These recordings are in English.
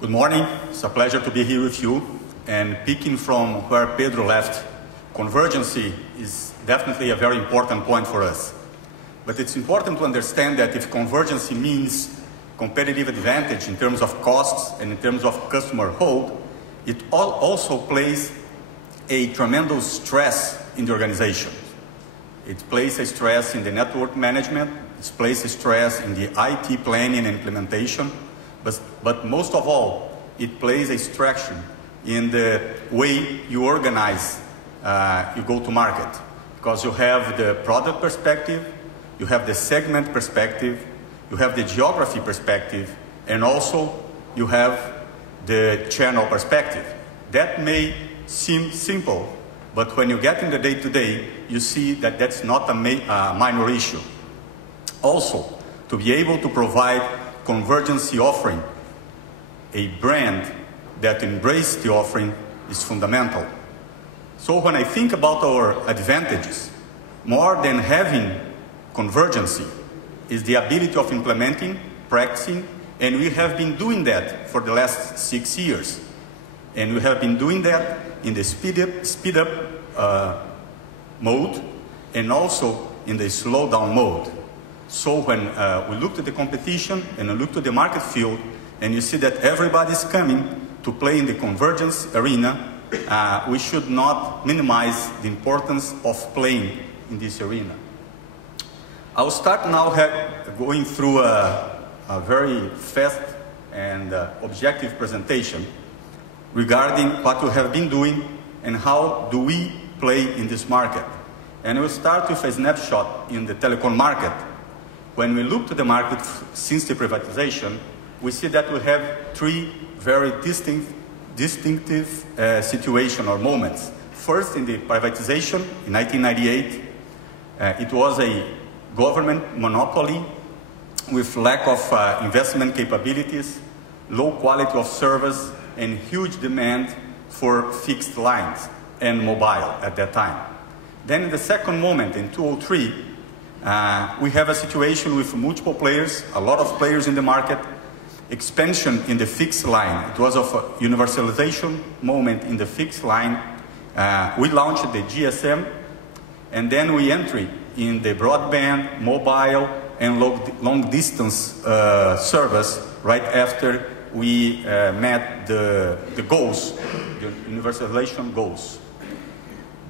Good morning. It's a pleasure to be here with you. And picking from where Pedro left, convergency is definitely a very important point for us. But it's important to understand that if convergency means competitive advantage in terms of costs and in terms of customer hold, it also plays a tremendous stress in the organization. It places a stress in the network management, it places a stress in the IT planning and implementation, but most of all, it plays a stress in the way you organize, you go to market. Because you have the product perspective, you have the segment perspective, you have the geography perspective, and also you have the channel perspective. That may seem simple, but when you get in the day-to-day, you see that that's not a minor issue. Also, to be able to provide convergency offering, a brand that embraces the offering is fundamental. So when I think about our advantages, more than having convergency is the ability of implementing, practicing, and we have been doing that for the last 6 years. And we have been doing that in the speed up mode and also in the slow down mode. So when we look at the competition and we look to the market field and you see that everybody's coming to play in the convergence arena, we should not minimize the importance of playing in this arena. I'll start now going through a very fast and objective presentation regarding what we have been doing and how do we play in this market. And we'll start with a snapshot in the telecom market. When we look to the market since the privatization, we see that we have three very distinctive situations or moments. First, in the privatization in 1998, it was a government monopoly with lack of investment capabilities, low quality of service, and huge demand for fixed lines and mobile at that time. Then in the second moment, in 2003, we have a situation with multiple players, a lot of players in the market, expansion in the fixed line. It was of a universalization moment in the fixed line. We launched the GSM, and then we entered in the broadband, mobile, and long distance service right after we met the goals, the universalization goals.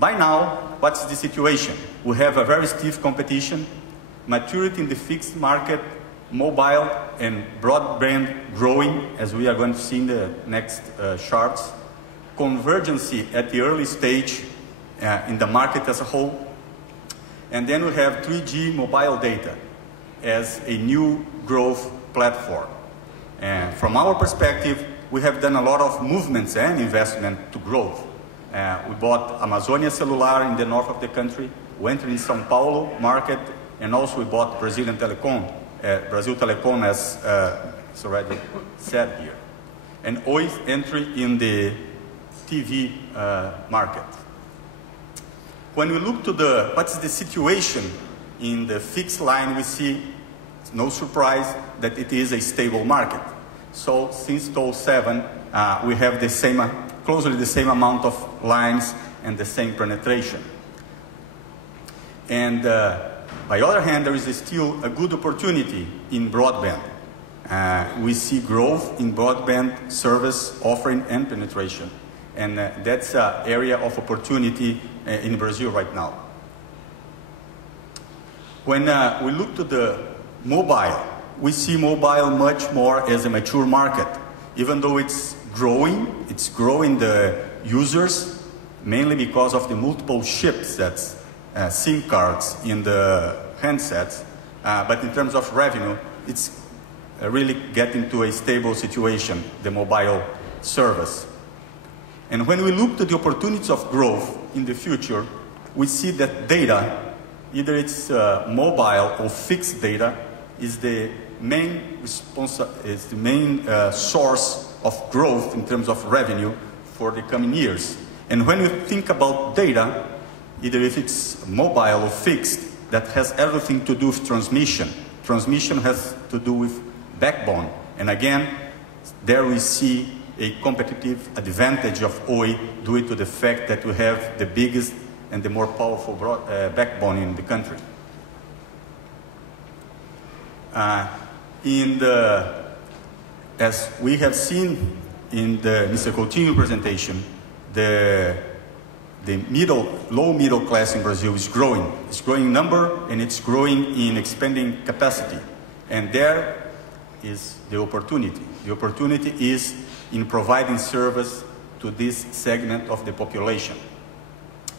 By now, what's the situation? We have a very stiff competition, maturity in the fixed market, mobile and broadband growing, as we are going to see in the next charts, convergency at the early stage in the market as a whole, and then we have 3G mobile data as a new growth platform. And from our perspective, we have done a lot of movements and investment to growth. We bought Amazonia Cellular in the north of the country, we entered in São Paulo market, and also we bought Brazilian Telecom, Brazil Telecom, as it's already said here. And Oi's entry in the TV market. When we look to what's the situation in the fixed line, we see, it's no surprise that it is a stable market. So since 2007, we have the same, closely the same amount of lines and the same penetration. And by the other hand, there is still a good opportunity in broadband. We see growth in broadband service offering and penetration. And that's an area of opportunity in Brazil right now. When we look to the mobile, we see mobile much more as a mature market. Even though it's growing the users, mainly because of the multiple chipsets, SIM cards in the handsets, but in terms of revenue, it's really getting to a stable situation, the mobile service. And when we look to the opportunities of growth in the future, we see that data, either it's mobile or fixed data, is the main source of growth in terms of revenue for the coming years. And when we think about data, either if it's mobile or fixed, that has everything to do with transmission. Transmission has to do with backbone. And again, There we see a competitive advantage of Oi due to the fact that we have the biggest and the more powerful backbone in the country. As we have seen in the Mr. Coutinho presentation, the low middle class in Brazil is growing. It's growing in number and it's growing in expanding capacity. And there is the opportunity. The opportunity is in providing service to this segment of the population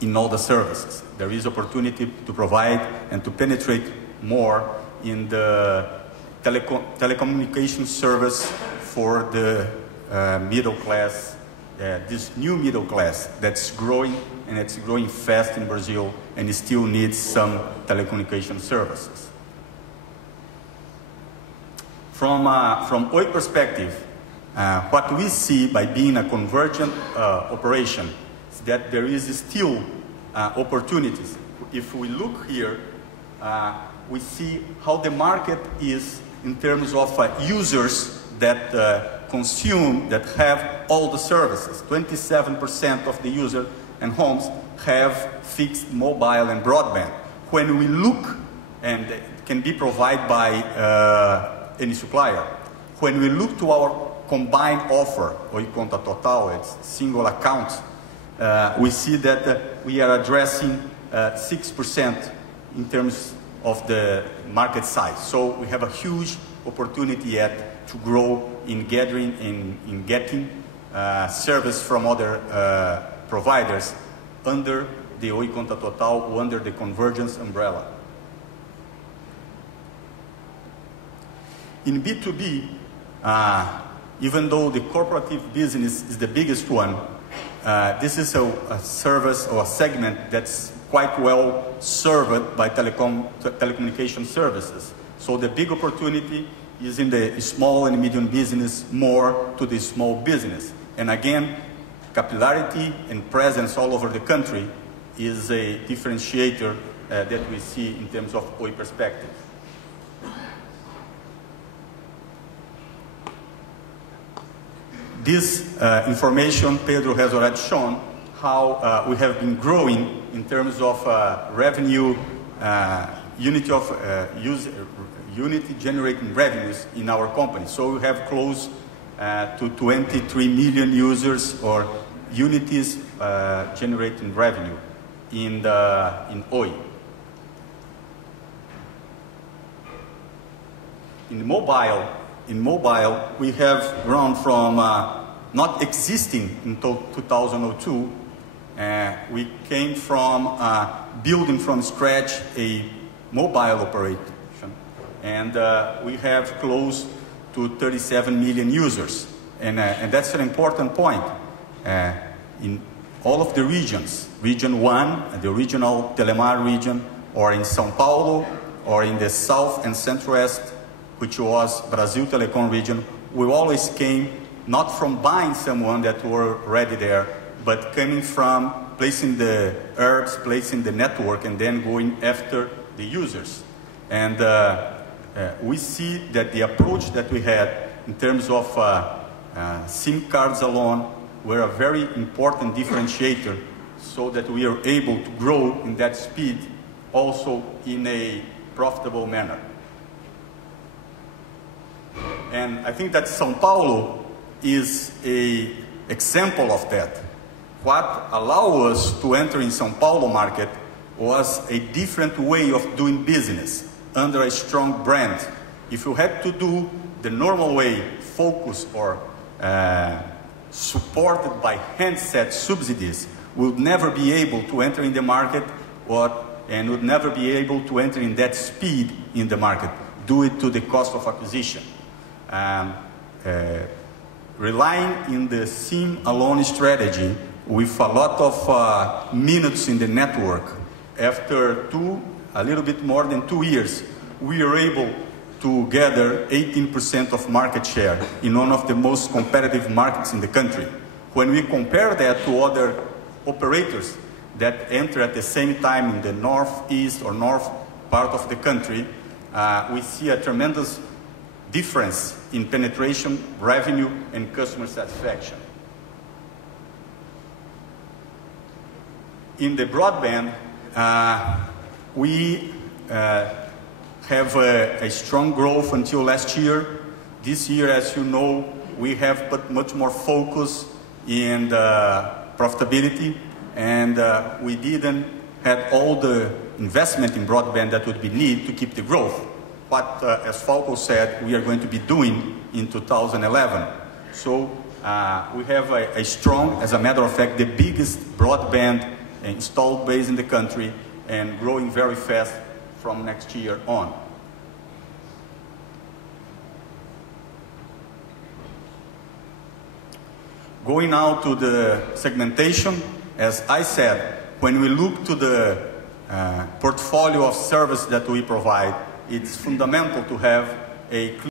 in all the services. There is opportunity to provide and to penetrate more in the telecommunication service for the middle class, this new middle class that's growing, and it's growing fast in Brazil, and it still needs some telecommunication services. From Oi perspective, what we see by being a convergent operation is that there is still opportunities. If we look here, we see how the market is in terms of users that consume, that have all the services. 27% of the users and homes have fixed mobile and broadband. When we look, and it can be provided by any supplier, when we look to our combined offer, Oi Conta Total, it's single account, we see that we are addressing 6% in terms of the market size. So we have a huge opportunity yet to grow in gathering, in getting service from other providers under the Oi Conta Total, under the convergence umbrella. In B2B, even though the corporative business is the biggest one, this is a service or a segment that's quite well served by telecommunication services. So the big opportunity is in the small and medium business, more to the small business. And again, capillarity and presence all over the country is a differentiator that we see in terms of Oi perspective. This information Pedro has already shown how we have been growing in terms of revenue, unity generating revenues in our company. So we have close to 23 million users or unities generating revenue in Oi. In mobile, we have grown from not existing in 2002. We came from building from scratch a mobile operation, and we have close to 37 million users. And that's an important point. In all of the regions, Region 1, the original Telemar region, or in São Paulo, or in the South and Centro-West, which was Brazil Telecom region, we always came not from buying someone that were already there, but coming from placing the herbs, placing the network, and then going after the users. And we see that the approach that we had in terms of SIM cards alone were a very important differentiator, so that we are able to grow in that speed also in a profitable manner. And I think that São Paulo is an example of that. What allowed us to enter in São Paulo market was a different way of doing business under a strong brand. If you had to do the normal way, focus or supported by handset subsidies, we would never be able to enter in the market and would never be able to enter in that speed in the market, due to the cost of acquisition. Relying in the SIM alone strategy with a lot of minutes in the network, after a little bit more than 2 years, we are able to gather 18% of market share in one of the most competitive markets in the country. When we compare that to other operators that enter at the same time in the northeast or north part of the country, we see a tremendous difference in penetration, revenue, and customer satisfaction. In the broadband, we have a strong growth until last year. This year, as you know, we have put much more focus in the profitability, and we didn't have all the investment in broadband that would be needed to keep the growth. What, as Falco said, we are going to be doing in 2011. So we have a strong, as a matter of fact, the biggest broadband installed base in the country, and growing very fast from next year on. Going now to the segmentation, as I said, when we look to the portfolio of service that we provide, it's fundamental to have a